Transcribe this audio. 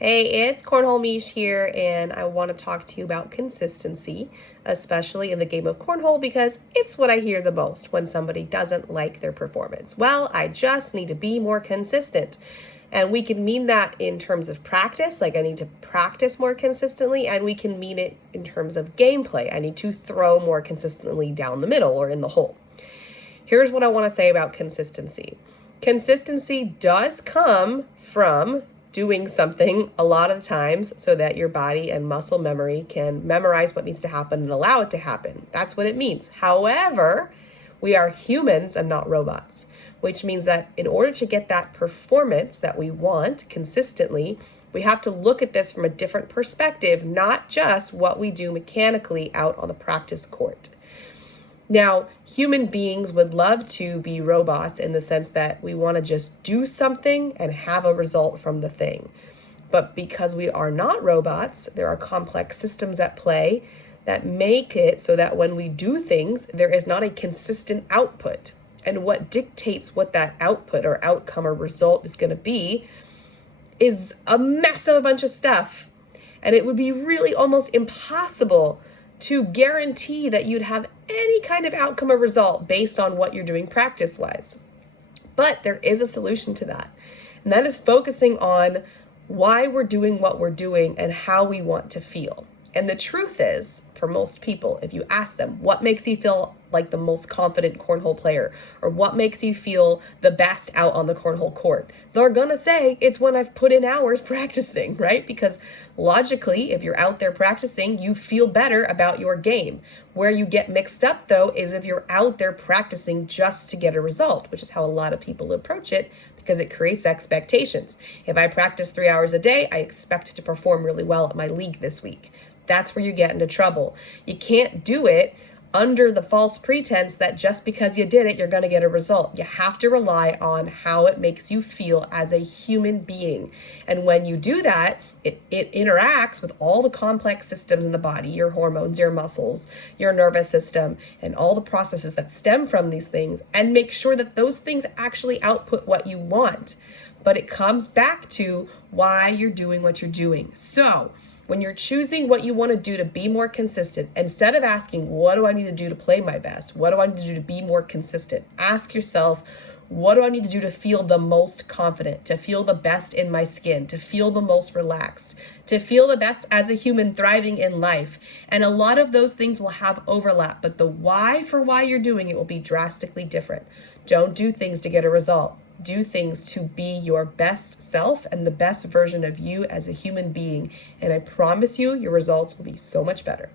Hey, it's Cornhole Mish here, and I want to talk to you about consistency, especially in the game of Cornhole, because it's what I hear the most when somebody doesn't like their performance. Well, I just need to be more consistent. And we can mean that in terms of practice, like I need to practice more consistently, and we can mean it in terms of gameplay. I need to throw more consistently down the middle or in the hole. Here's what I want to say about consistency. Consistency does come from doing something a lot of the times so that your body and muscle memory can memorize what needs to happen and allow it to happen. That's what it means. However, we are humans and not robots, which means that in order to get that performance that we want consistently, we have to look at this from a different perspective, not just what we do mechanically out on the practice court. Now, human beings would love to be robots in the sense that we want to just do something and have a result from the thing. But because we are not robots, there are complex systems at play that make it so that when we do things, there is not a consistent output. And what dictates what that output or outcome or result is going to be is a mess of a bunch of stuff. And it would be really almost impossible to guarantee that you'd have any kind of outcome or result based on what you're doing practice-wise. But there is a solution to that, and that is focusing on why we're doing what we're doing and how we want to feel. And the truth is, for most people, if you ask them what makes you feel like the most confident cornhole player, or what makes you feel the best out on the cornhole court, they're gonna say it's when I've put in hours practicing, right? Because logically, if you're out there practicing, you feel better about your game. Where you get mixed up, though, is if you're out there practicing just to get a result, which is how a lot of people approach it, because it creates expectations. If I practice 3 hours a day, I expect to perform really well at my league this week. That's where you get into trouble. You can't do it under the false pretense that just because you did it, you're going to get a result. You have to rely on how it makes you feel as a human being. And when you do that, it interacts with all the complex systems in the body, your hormones, your muscles, your nervous system, and all the processes that stem from these things, and make sure that those things actually output what you want. But it comes back to why you're doing what you're doing. So when you're choosing what you want to do to be more consistent, instead of asking, what do I need to do to play my best? What do I need to do to be more consistent? Ask yourself, what do I need to do to feel the most confident, to feel the best in my skin, to feel the most relaxed, to feel the best as a human thriving in life? And a lot of those things will have overlap, but the why for why you're doing it will be drastically different. Don't do things to get a result. Do things to be your best self and the best version of you as a human being. And I promise you, your results will be so much better.